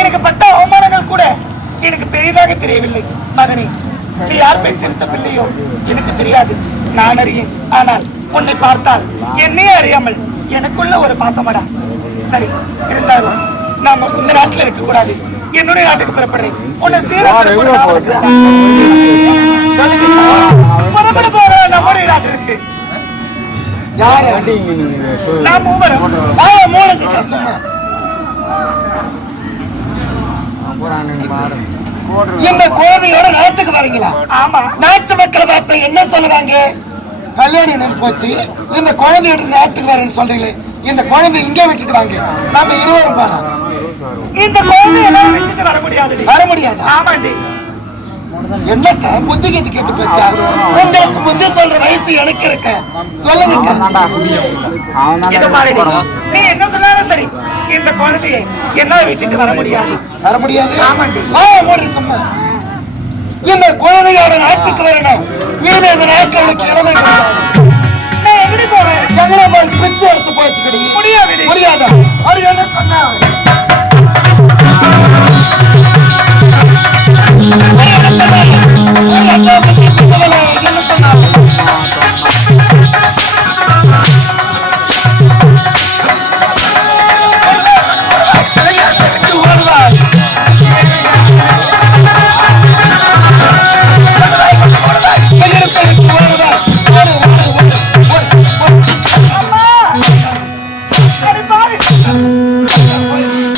எனக்கு பட்ட அவமானங்கள் கூட எனக்கு பெரிதாக தெரியவில்லை. மகனே நீ யார் பெற்றெடுத்த பிள்ளையோ எனக்கு தெரியாது. நான் அறியேன். ஆனால் உன்னை பார்த்தால் என்னையே அறியாமல் எனக்குள்ள ஒரு பாசமடா. சரி இருந்தாலும் நாம இந்த நாட்டுல இருக்க கூடாது என்னுடைய நாட்டுக்கு புறப்படுறேன். உன்னை சீரா புறப்பட போற நம்முடைய நாட்டிற்கு யாரு நாம் மூவரும். ஆ, மூளைக்கு இந்த கோதையோட நாட்டுக்கு வரீங்களா? ஆமா. நாட்டு மக்களை பார்த்து என்ன சொல்லுவாங்க? கல்யாணம் நின்று போச்சு. இந்த குழந்தையோட நாட்டுக்கு வரேன்னு சொல்றீங்களே இந்த குழந்தை இங்கே விட்டுட்டு வாங்க. நாம இருவரும் இந்த குழந்தை வர முடியாது வர முடியாதா? ஆமாண்டி. என்னக்கா புத்தி கீது கேட்டு போச்சா? உங்களுக்கு புத்தி சொல்ற வயசு எனக்கு இருக்க. சொல்லுங்க. நீ என்ன சொன்னாலும் சரி. குழந்தையை என்னால விட்டுட்டு வர முடியாது. வர முடியாது? இந்த குழந்தையோட நாட்டுக்கு வரணும். இனிமே இந்த நாட்டு அவளுக்கு இளமை போறேன்? எங்கன போய் பிச்சை எடுத்து போச்சுக்கடி? முடியாதுடி. முடியாதா?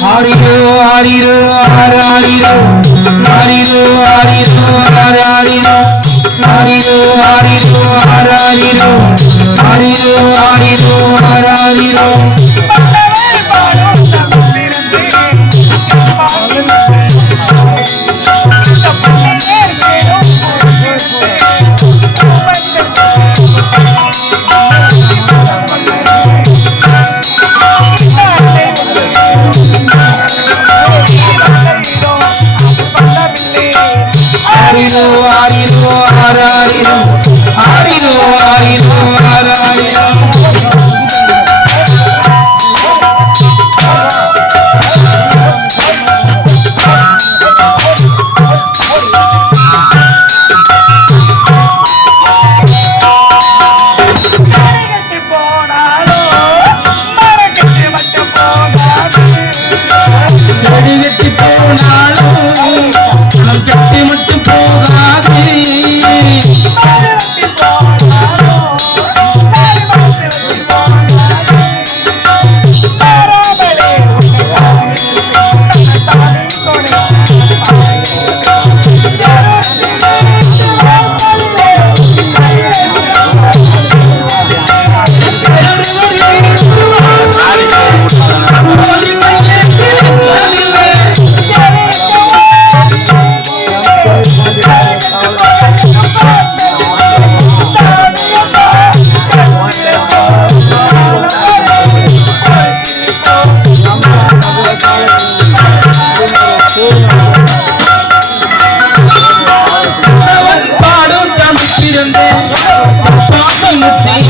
ఆడిరు ఆడిరు ఆరాడిరు ఆడిరు ఆడిరు ఆరాడిరు ఆడిరు ఆడిరు ఆరాడిరు ఆడిరు ఆడిరు ఆరాడిరు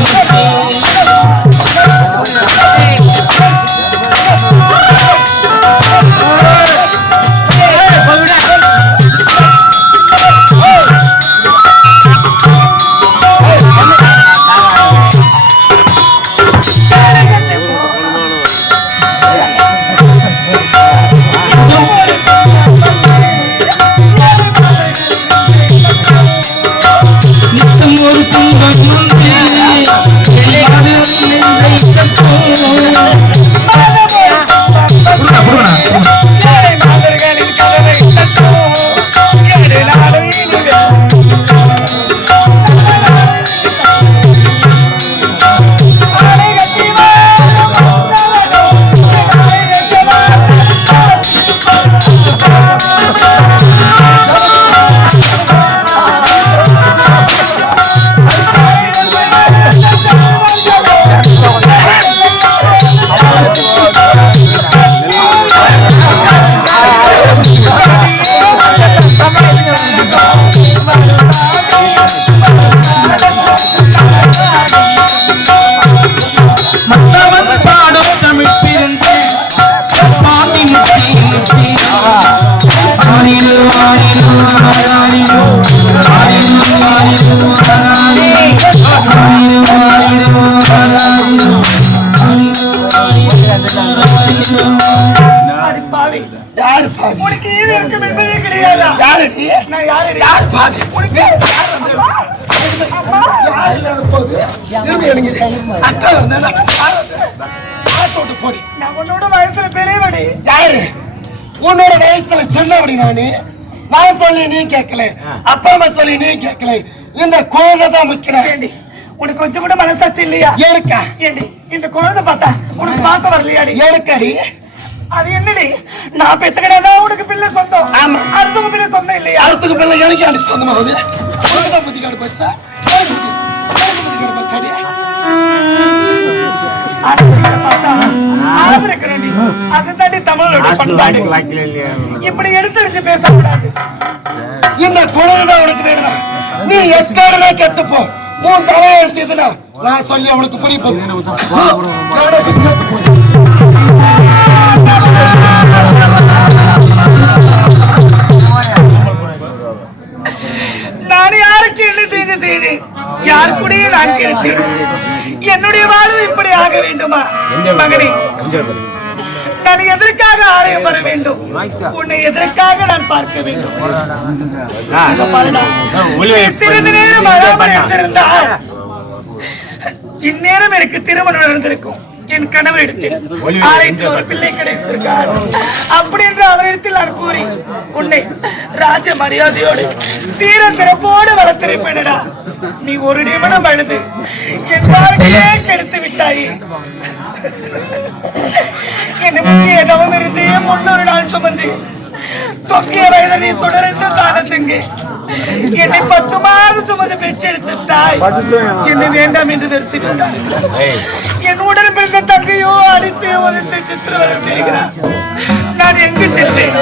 Hey! யார் உனக்கு? யார் அந்த யார் இல்லாத போது? இருங்க எனக்கு அக்கா வந்தா போட்டு போடி. நான் உன்னோட வயசுல பெரியவடி. யாரு? உன்னோட வயசுல சின்னபடி நானு. நான் சொல்லி நீ கேட்கல. அப்பா அம்மா சொல்லி நீ கேட்கல. இந்த குழந்தை தான் முக்கியம் உனக்கு கொஞ்சம் கூட மனசாட்சி இல்லையா? ஏண்டி இந்த குழந்தை பார்த்தா உனக்கு பாசம் வரலையாடி? ஏனுக்காடி? அது என்னடி? நான் பெத்த கிடையாதா உனக்கு பிள்ளை சொந்தம். ஆமா. அடுத்தவங்க பிள்ளை சொந்தம் இல்லையா? அடுத்துக்கு பிள்ளை எனக்கு அடிச்சு சொந்தமாகுது சொந்த புத்தி காடு போச்சா. எனக்கு புத்தி காடு போச்சாடி இப்படி எடுத்து பேசக்கூடாது. இந்த குழந்தை தான் உனக்கு வேணும்? நீ எக்காரனே கெட்டுப்போ. உன் தலையை எடுத்ததுன்னா நான் சொல்லி அவனுக்கு புரிய நான் யாருக்கு என்ன செய்து? யார் கூடயும் நான் கெடுத்தேன் என்னுடைய வாழ்வு இப்படி ஆக வேண்டுமா? மகனே நான் எதற்காக ஆலயம் வர வேண்டும்? உன்னை எதற்காக நான் பார்க்க வேண்டும்? சிறிது நேரம் அழாமல் இருந்திருந்தால் இந்நேரம் எனக்கு திருமணம் நடந்திருக்கும். என் கணவர் இடத்தில் ஆலயத்தில் ஒரு பிள்ளை கிடைத்திருக்கார் அப்படி என்று அவரிடத்தில் நான் கூறி உன்னை ராஜ மரியாதையோடு சீர சிறப்போடு வளர்த்திருப்பேனடா. நீ ஒரு நிமிடம் அழுது. என் கெடுத்து விட்டாயே. என்னை முக்கிய தவம் இருந்து முன்னொரு நாள் சுமந்து. சொக்கிய வயதனை தொடர்ந்து தான செங்கே. என்னை பத்து மாதம் சுமந்து பெற்றெடுத்த தாய். என்னை வேண்டாம் என்று நிறுத்தி விட்டார் என் உடன் பிறந்த தங்கையோ அடித்து உதைத்து சித்திரவதை செய்கிறார். நான் எங்கு செல்வேன்?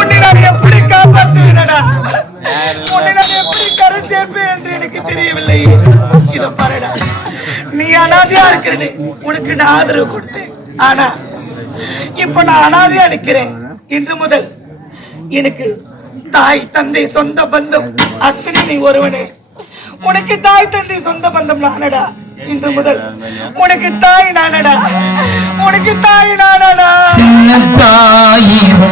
உன்னை நான் எப்படி காப்பாற்றுவேனடா தெரியவில்லை. இத பாருடா. நீ அனாதையா இருக்கிறனே. உனக்கு நான் ஆதரவு கொடுத்தேன். ஆனா இப்ப நான் அனாதையா நிக்கிறேன் இன்று முதல் எனக்கு தாய் தந்தை சொந்த பந்தம் அத்தனை நீ ஒருவனே. உனக்கு தாய் தந்தை சொந்த பந்தம் நானடா. இன்று முதல் உனக்கு தாய் நானடா. உனக்கு தாய் நானடா. சின்ன தாயின்